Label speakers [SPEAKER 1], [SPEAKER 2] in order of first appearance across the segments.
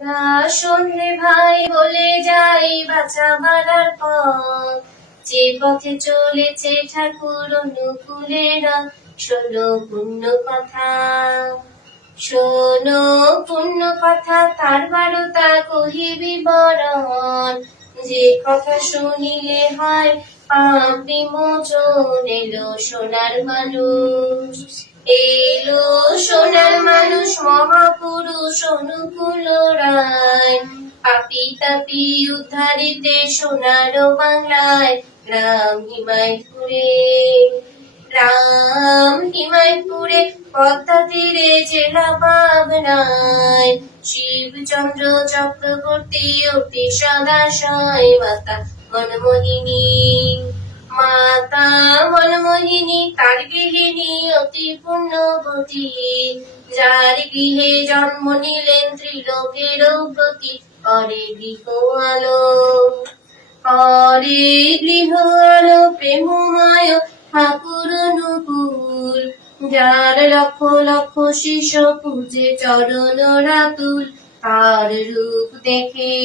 [SPEAKER 1] না ভাই বলে যাই বাঁচা মারার পথ। যে পথে চলেছে ঠাকুর অনুকূলেরা, শোনো পূর্ণ কথা। শোনো পূর্ণ কথা, তার বারতা কহি বিবরণ যে কথা শুনিলে হয় পাপ বিমোচন এলো সোনার মানুষ। এলো সোনার মানুষ মহাপুরুষ অনুকূল রায়। পাপি তাপি উদ্ধারিতে সোনার বাংলায় রাম হিমায়তপুরে। রাম হিমায়তপুরে পদ্মা তীরে জেলা পাবনায়। শিবচন্দ্র চক্রবর্তী অতি সদাশয় মাতা মনমোহিনী। তার গৃহিণী অতি পুণ্যবতী। যার গৃহে জন্ম নিলেন ত্রিলোকের প্রতি করে গৃহ আলো করে গৃহ আলো প্রেমময় ঠাকুর অনুকূল যার লক্ষ লক্ষ শিষ্য পূজে চরণ রাতুল, তার রূপ দেখে।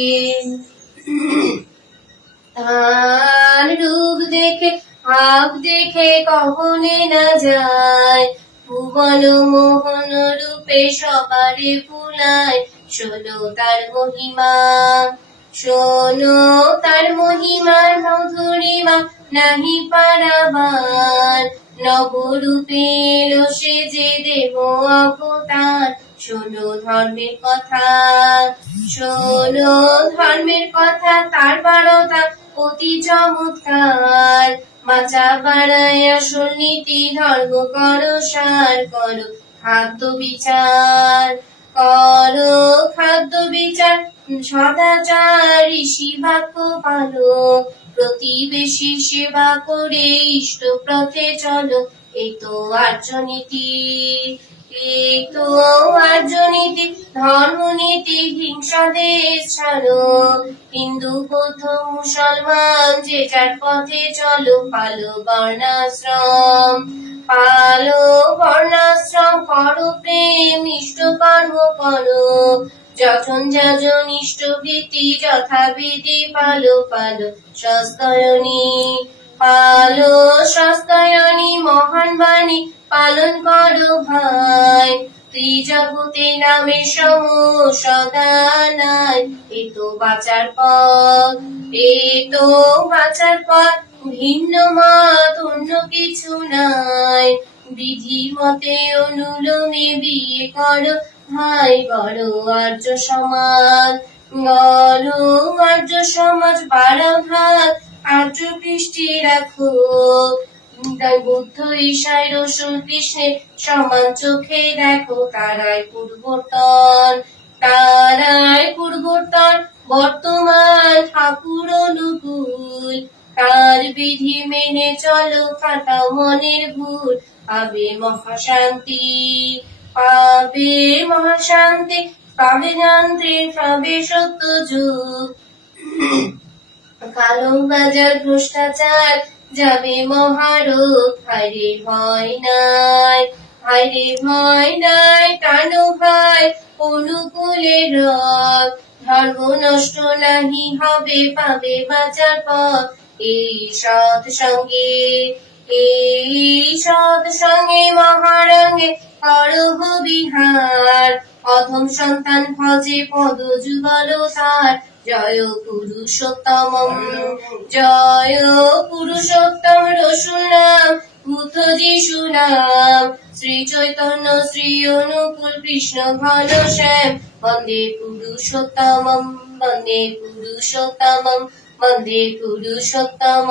[SPEAKER 1] ভাব দেখে কখনে না যায়। ভুবন মোহন রূপে সবারে ফুলায়। শোনো তার মহিমা, শোনো তার মহিমার মধুরিমা নাহি পারাবার। নবরূপে সে যে দেব অবতার শোনো ধর্মের কথা, শোনো ধর্মের কথা, তার বারতা অতি চমৎকার। বাঁচা বাড়ায় আসল নীতি ধর্ম করো, সার করো, খাদ্য বিচার করো, খাদ্য বিচার। সদাচার ঋষি বাক্য পালো, প্রতিবেশী সেবা করে ইষ্ট পথে চলো, এই তো আর্যনীতি এই তো ধর্মনীতি হিংসা দেশ হিন্দু, বৌদ্ধ, মুসলমান, যে যার পথে চলো, পালো বর্ণাশ্রম। পালো বর্ণাশ্রম, করো প্রেম, ইষ্ট কর্ম করো। যখন যাজন, ইষ্ট ভীতি যথাবিধি পালো পালো, সস্তয়নী। পালো সস্তয়নী মহান বাণী, পালন করো ভাই। ত্রিজগতে নামে সম সদা নাই। এ বাঁচার পথ, এ তো বাঁচার পথ, ভিন্ন মত, অন্য কিছু নাই। বিধি মতে অনুলোমে বিয়ে করো ভাই বড় আর্য সমাজ, গড় আর্য সমাজ বারো ভাগ। আর্য কৃষ্টি রাখো। বুদ্ধ ঈশায় রসুল কৃষ্ণের সমান চোখে দেখো, তারাই পূর্বতন তারাই পূর্বতন, বর্তমান ঠাকুর অনুকূল। তার বিধি মেনে চলো কাটাও মনের ভুল। পাবে মহাশান্তি পাবে মহাশান্তি, পাবে যান্ত্রিক, পাবে সত্য যুগ কালো বাজার ভ্রষ্টাচার যাবে মহারোগ হাইরে ভয় নাই হাইরে ভয় নাই টানো ভাই অনুকূলে রথ। ধর্ম নষ্ট নাহি হবে, পাবে বাঁচার পথ। এই সৎ সঙ্গে, এই সৎ সঙ্গে মহারঙ্গে করহ বিহার। অধম সন্তান ভজে পদ যুগল তার। জয় পুরুষোত্তম জয় পুরুষোত্তম রসুল নাম বুদ্ধ যিশু নাম শ্রী চৈতন্য শ্রী অনুকূল কৃষ্ণ ঘন শ্যাম, বন্দে পুরুষোত্তম বন্দে পুরুষোত্তম বন্দে পুরুষোত্তম